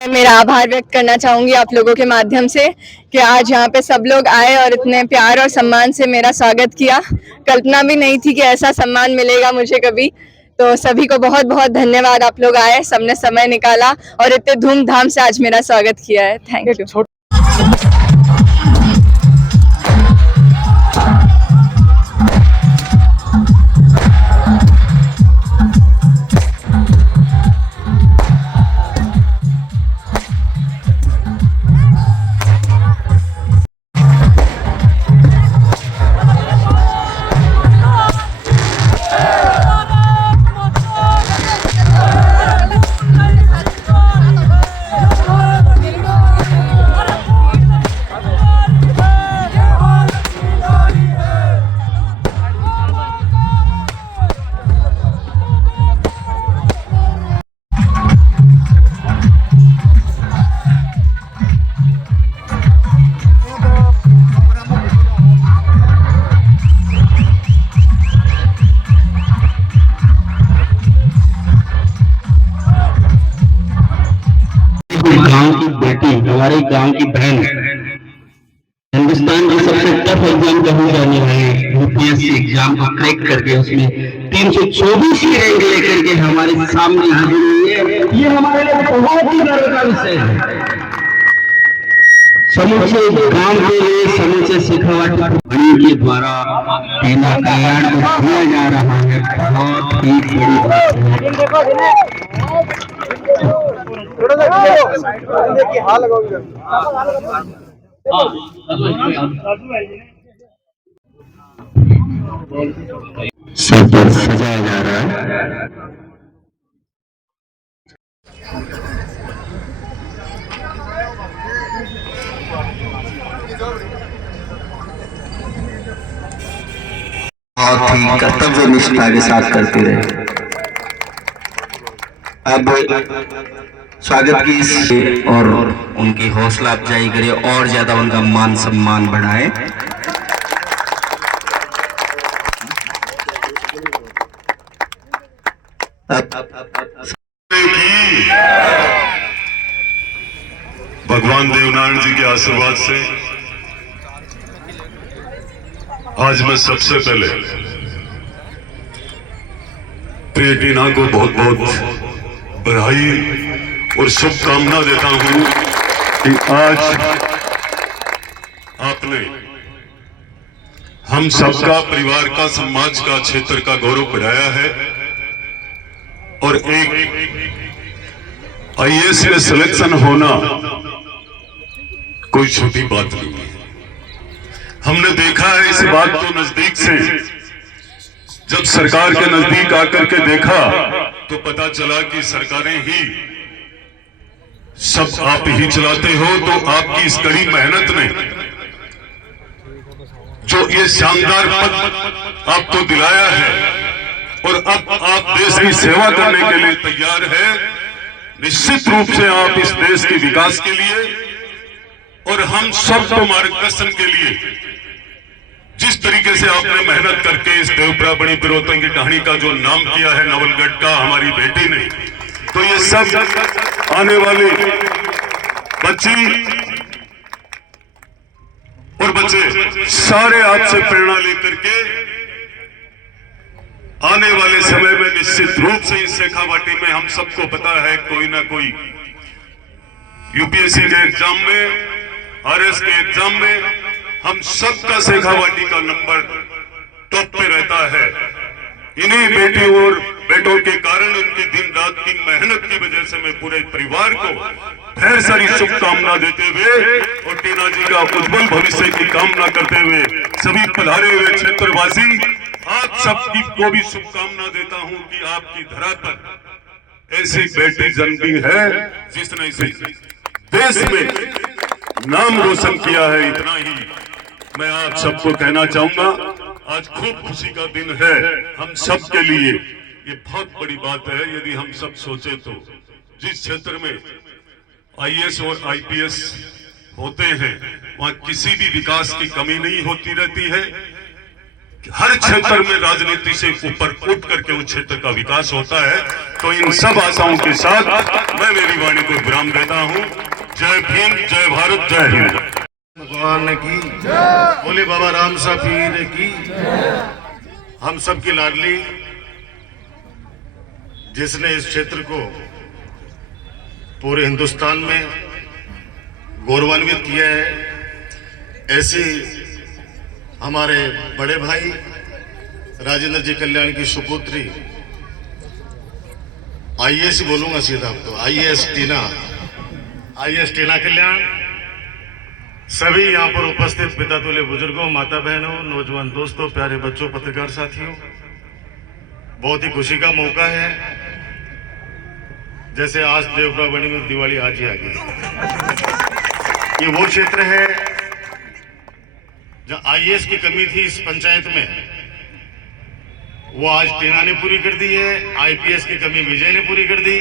मेरा आभार व्यक्त करना चाहूंगी आप लोगों के माध्यम से कि आज यहाँ पे सब लोग आए और इतने प्यार और सम्मान से मेरा स्वागत किया। कल्पना भी नहीं थी कि ऐसा सम्मान मिलेगा मुझे कभी। तो सभी को बहुत बहुत धन्यवाद, आप लोग आए, सबने समय निकाला और इतने धूमधाम से आज मेरा स्वागत किया है। Thank you. गांव की बेटी, हमारे गांव की बहन, हिंदुस्तान की सबसे टफ एग्जाम कही जाने वाले यूपीएससी एग्जाम को क्रैक करके उसमें 324 की रैंक लेकर के हमारे सामने हाजिर हुई है। ये हमारे लिए बहुत ही गर्व का विषय है। समूचे गांव के लिए, समूचे शेखावाटी के द्वारा टीना कल्याण को किया जा रहा है। बहुत ही बड़ी बात है। सब पर सजाया जा रहा है। बहुत ही कर्तव्य निष्ठा के साथ करते रहे। अब स्वागत की इस और उनकी हौसला अफजाई करे और ज्यादा उनका मान सम्मान बढ़ाए। भगवान देवनारायण जी के आशीर्वाद से आज मैं सबसे पहले प्रिय टीना को बहुत बहुत बधाई और शुभकामना देता हूं कि आज आपने हम सबका, परिवार का, समाज का, क्षेत्र का गौरव बढ़ाया है और एक आईएएस में सिलेक्शन होना कोई छोटी बात नहीं है। हमने देखा है इस बात को नजदीक से, जब सरकार के नजदीक आकर के देखा तो पता चला कि सरकारें ही सब आप ही चलाते हो। तो आपकी इस कड़ी मेहनत ने जो ये शानदार पद आपको दिलाया है और अब आप देश की सेवा करने के लिए तैयार है। निश्चित रूप से आप इस देश के विकास के लिए और हम सबको मार्गदर्शन के लिए जिस तरीके से आपने मेहनत करके इस देवप्रा बड़ी पिरोतन की कहानी का जो नाम किया है नवलगढ़ का हमारी बेटी ने, तो ये सब आने वाले बच्ची और बच्चे सारे आपसे प्रेरणा लेकर के आने वाले समय में निश्चित रूप से इस शेखावाटी में, हम सबको पता है कोई ना कोई यूपीएससी के एग्जाम में, आरएस के एग्जाम में हम सबका शेखावाटी का नंबर टॉप पे रहता है। इन्हीं बेटियों और बेटों के कारण, उनकी दिन रात की मेहनत की वजह से मैं पूरे परिवार को ढेर सारी शुभकामना देते हुए और टीना जी का उज्जवल भविष्य की कामना करते हुए सभी पधारे हुए क्षेत्रवासी आप सबकी को भी शुभकामना देता हूं कि आपकी धरा पर ऐसी बेटी जन्मी है जिसने इसे देश में नाम रोशन किया है। इतना ही मैं आप सबको कहना चाहूंगा। आज खूब खुशी का दिन है हम सब के लिए। ये बहुत बड़ी बात है यदि हम सब सोचे तो जिस क्षेत्र में आईएएस और आईपीएस होते हैं वहां किसी भी विकास की कमी नहीं होती रहती है। हर क्षेत्र में राजनीति से ऊपर उठ करके उस क्षेत्र का विकास होता है। तो इन सब आशाओं के साथ मैं मेरी वाणी को विराम देता हूँ। जय भीम, जय भारत, जय हिंद। भगवान की बोले, बाबा राम सा पीर की। हम सब की लाडली, जिसने इस क्षेत्र को पूरे हिंदुस्तान में गौरवान्वित किया है, ऐसी हमारे बड़े भाई राजेंद्र जी कल्याण की सुपुत्री, आईएएस बोलूंगा सीधा अब तो, आईएएस टीना कल्याण, सभी यहाँ पर उपस्थित पिता तुल्य बुजुर्गों, माता बहनों, नौजवान दोस्तों, प्यारे बच्चों, पत्रकार साथियों, बहुत ही खुशी का मौका है। जैसे आज देवप्रावणी में दिवाली आज ही आ गई। ये वो क्षेत्र है जहाँ आईएएस की कमी थी इस पंचायत में, वो आज टीना ने पूरी कर दी है। आईपीएस की कमी विजय ने पूरी कर दी।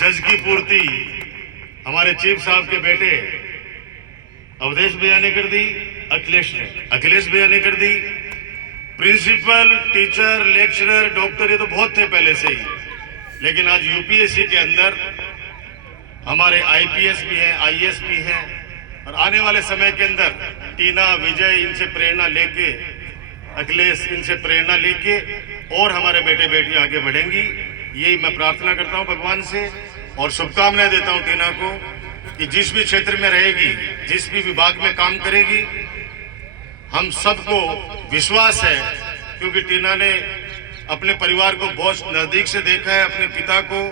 जज की पूर्ति हमारे चीफ साहब के बेटे अवधेश भैया ने कर दी, अखिलेश भैया ने कर दी। प्रिंसिपल, टीचर, लेक्चरर, डॉक्टर, ये तो बहुत थे पहले से ही, लेकिन आज यूपीएससी के अंदर हमारे आईपीएस भी हैं, आईएएस भी हैं, और आने वाले समय के अंदर टीना, विजय, इनसे प्रेरणा लेके, अखिलेश, इनसे प्रेरणा लेके और हमारे बेटे बेटियां आगे बढ़ेंगी। यही मैं प्रार्थना करता हूं भगवान से, और शुभकामनाएं देता हूं टीना को कि जिस भी क्षेत्र में रहेगी, जिस भी विभाग में काम करेगी, हम सबको विश्वास है, क्योंकि टीना ने अपने परिवार को बहुत नजदीक से देखा है, अपने पिता को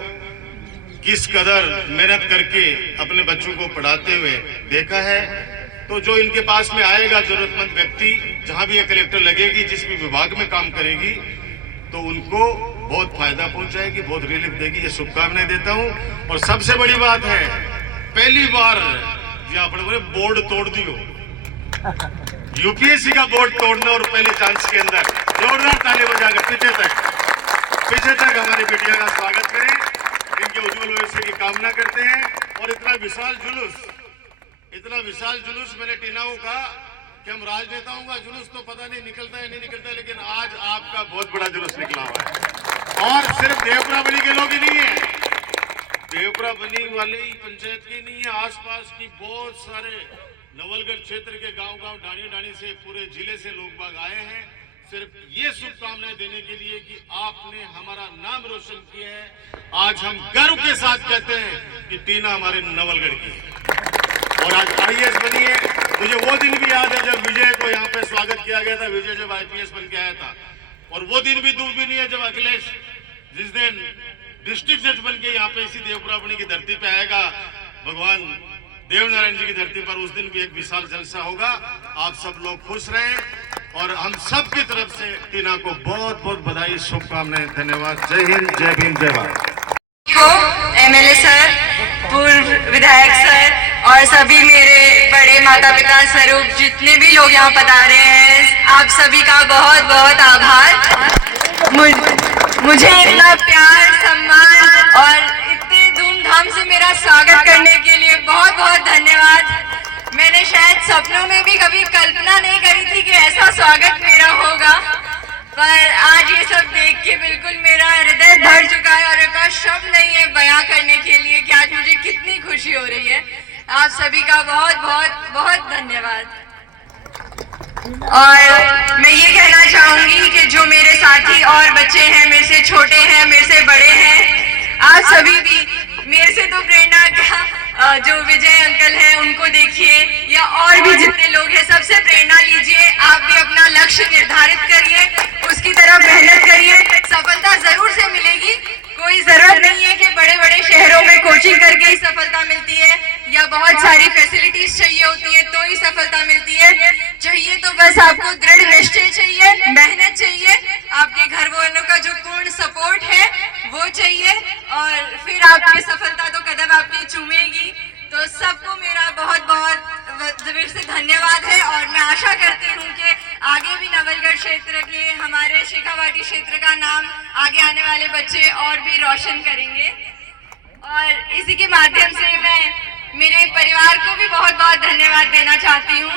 किस कदर मेहनत करके अपने बच्चों को पढ़ाते हुए देखा है। तो जो इनके पास में आएगा जरूरतमंद व्यक्ति, जहां भी ये कलेक्टर लगेगी, जिस भी विभाग में काम करेगी, तो उनको बहुत फायदा पहुंचाएगी, बहुत रिलीफ देगी, ये शुभकामनाएं देता हूं। और सबसे बड़ी बात है, पहली बार जी आपने बोले बोर्ड तोड़ दियो, यूपीएससी का बोर्ड तोड़ना, और पहले चांस के अंदर जोरदार ताली बजाकर पीछे तक हमारी बेटियां का स्वागत करें, इनके उज्जवल भविष्य की कामना करते हैं। और इतना विशाल जुलूस मैंने टीना को कहा कि हम राजनेताओं का जुलूस तो पता नहीं निकलता है नहीं निकलता, लेकिन आज आपका बहुत बड़ा जुलूस निकला हुआ है। और सिर्फ देवप्रावणी के लोग ही नहीं है, देवप्रावणी वाले ही पंचायत के नहीं है, आसपास की बहुत सारे नवलगढ़ क्षेत्र के गांव डाणी से, पूरे जिले से लोग बाग आए हैं, सिर्फ ये शुभकामनाएं देने के लिए कि आपने हमारा नाम रोशन किया है। आज हम गर्व के साथ कहते हैं कि टीना हमारे नवलगढ़ की है और आज आईएएस बनी है। मुझे वो दिन भी याद है जब विजय को यहाँ पे स्वागत किया गया था, विजय जब आईपीएस बन के आया था, और वो दिन भी दूर भी नहीं है जब अखिलेश जिस दिन डिस्ट्रिक्ट जज बन के यहाँ पे इसी देवप्रावणी की धरती पे आएगा, भगवान देवनारायण जी की धरती पर, उस दिन भी एक विशाल जलसा होगा। आप सब लोग खुश रहें और हम सब की तरफ से टीना को बहुत बहुत बधाई, शुभकामनाएं, धन्यवाद। जय हिंद, जय भीम, जय भारत। एमएलए सर, पूर्व विधायक सर और सभी मेरे बड़े माता पिता स्वरूप जितने भी लोग यहाँ पधारे हैं, आप सभी का बहुत बहुत आभार। मुझे इतना प्यार, सम्मान और इतने धूमधाम से मेरा स्वागत करने के लिए बहुत बहुत धन्यवाद। मैंने शायद सपनों में भी कभी कल्पना नहीं करी थी कि ऐसा स्वागत मेरा होगा, पर आज ये सब देख के बिल्कुल मेरा हृदय भर चुका है और मेरे पास शब्द नहीं है बयां करने के लिए कि आज मुझे कितनी खुशी हो रही है। आप सभी का बहुत बहुत बहुत धन्यवाद। और मैं ये कहना चाहूंगी कि जो मेरे साथी और बच्चे हैं, मेरे से छोटे हैं, मेरे से बड़े हैं, आप सभी भी मेरे से तो प्रेरणा क्या, जो विजय अंकल हैं उनको देखिए, या और भी जितने लोग हैं, सबसे प्रेरणा लीजिए। आप भी अपना लक्ष्य निर्धारित करिए, उसकी तरफ मेहनत करिए, सफलता जरूर से मिलेगी। कोई जरूरत नहीं है कि बड़े बड़े शहरों में कोचिंग करके ही सफलता मिलती है या बहुत सारी फैसिलिटीज चाहिए होती है तो ही सफलता मिलती है। चाहिए तो बस आपको दृढ़ निश्चय चाहिए, मेहनत चाहिए, आपके घर वालों का जो पूर्ण सपोर्ट है वो चाहिए, और फिर आपकी सफलता तो कदम आपकी चूमेगी। तो सबको मेरा बहुत बहुत दिल से धन्यवाद है, और मैं आशा करती हूँ कि आगे भी नवलगढ़ क्षेत्र के, हमारे शेखावाटी क्षेत्र का नाम आगे आने वाले बच्चे और भी रोशन करेंगे। और इसी के माध्यम से मैं मेरे परिवार को भी बहुत बहुत धन्यवाद देना चाहती हूँ।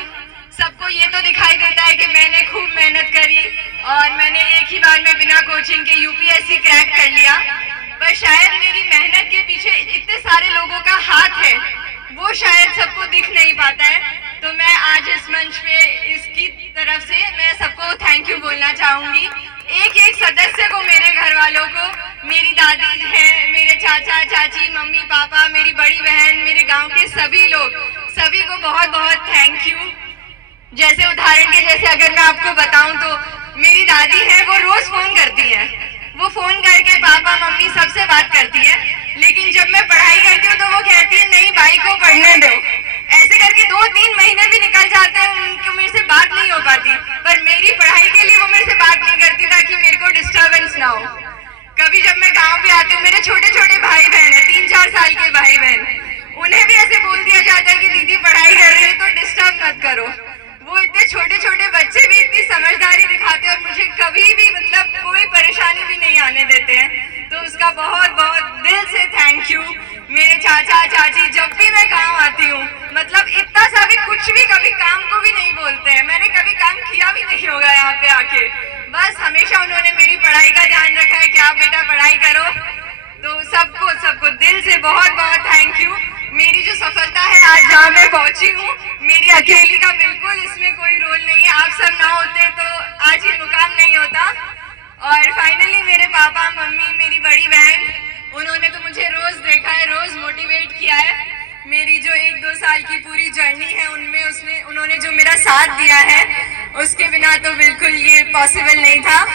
सबको ये तो दिखाई देता है कि मैंने खूब मेहनत करी और मैंने एक ही बार में बिना कोचिंग के यूपीएससी क्रैक कर लिया, पर शायद मेरी मेहनत के पीछे इतने सारे लोगों का हाथ है, वो शायद सबको दिख नहीं पाता है। तो मैं आज इस मंच पे इसकी तरफ से मैं सबको थैंक यू बोलना चाहूंगी, एक एक सदस्य को, मेरे घर वालों को, मेरी दादी है, मेरे चाचा चाची, मम्मी पापा, मेरी बड़ी बहन, मेरे गांव के सभी लोग, सभी को बहुत बहुत थैंक यू। जैसे उदाहरण के जैसे अगर मैं आपको बताऊं तो मेरी दादी है, वो रोज फोन करती है, वो फोन करके पापा मम्मी सबसे बात करती है, लेकिन जब मैं पढ़ाई करती हूँ तो वो कहती है नहीं भाई को पढ़ने दो। ऐसे करके 2-3 महीने भी निकल जाते हैं, उनको मेरे से बात नहीं हो पाती, पर मेरी पढ़ाई के लिए वो मेरे से बात नहीं करती ताकि मेरे को डिस्टर्बेंस ना हो। कभी जब मैं गाँव पे आती हूँ, मेरे छोटे छोटे भाई बहन है, 3-4 साल के भाई बहन, उन्हें भी ऐसे बोल दिया जाता है कि दीदी पढ़ाई कर रही है तो डिस्टर्ब मत करो। वो इतने छोटे छोटे बच्चे भी इतनी समझदारी दिखाते हैं और मुझे कभी भी मतलब कोई परेशानी भी नहीं आने देते हैं, तो उसका बहुत बहुत दिल से थैंक यू। मेरे चाचा चाची, जब भी मैं गांव आती हूँ, मतलब इतना सा भी कुछ भी कभी काम को भी नहीं बोलते हैं, मैंने कभी काम किया भी नहीं होगा यहाँ पे आके, बस हमेशा उन्होंने मेरी पढ़ाई का ध्यान रखा है कि आप बेटा पढ़ाई करो। तो सबको दिल से बहुत बहुत थैंक यू। मेरी जो सफलता है आज जहाँ मैं पहुंची हूँ, मेरी अकेली का बिल्कुल इसमें कोई रोल नहीं है, आप सब ना होते तो आज ये मुकाम नहीं होता। और फाइनली मेरे पापा मम्मी, मेरी बड़ी बहन, उन्होंने तो मुझे रोज देखा है, रोज मोटिवेट किया है। मेरी जो 1-2 साल की पूरी जर्नी है उनमें उन्होंने जो मेरा साथ दिया है, उसके बिना तो बिल्कुल ये पॉसिबल नहीं था।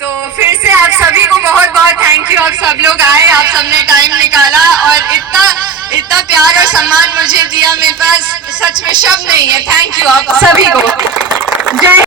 तो फिर से आप सभी को बहुत बहुत थैंक यू। आप सब लोग आए, आप सबने टाइम निकाला और इतना प्यार और सम्मान मुझे दिया, मेरे पास सच में शब्द नहीं है। थैंक यू आप सभी को। जय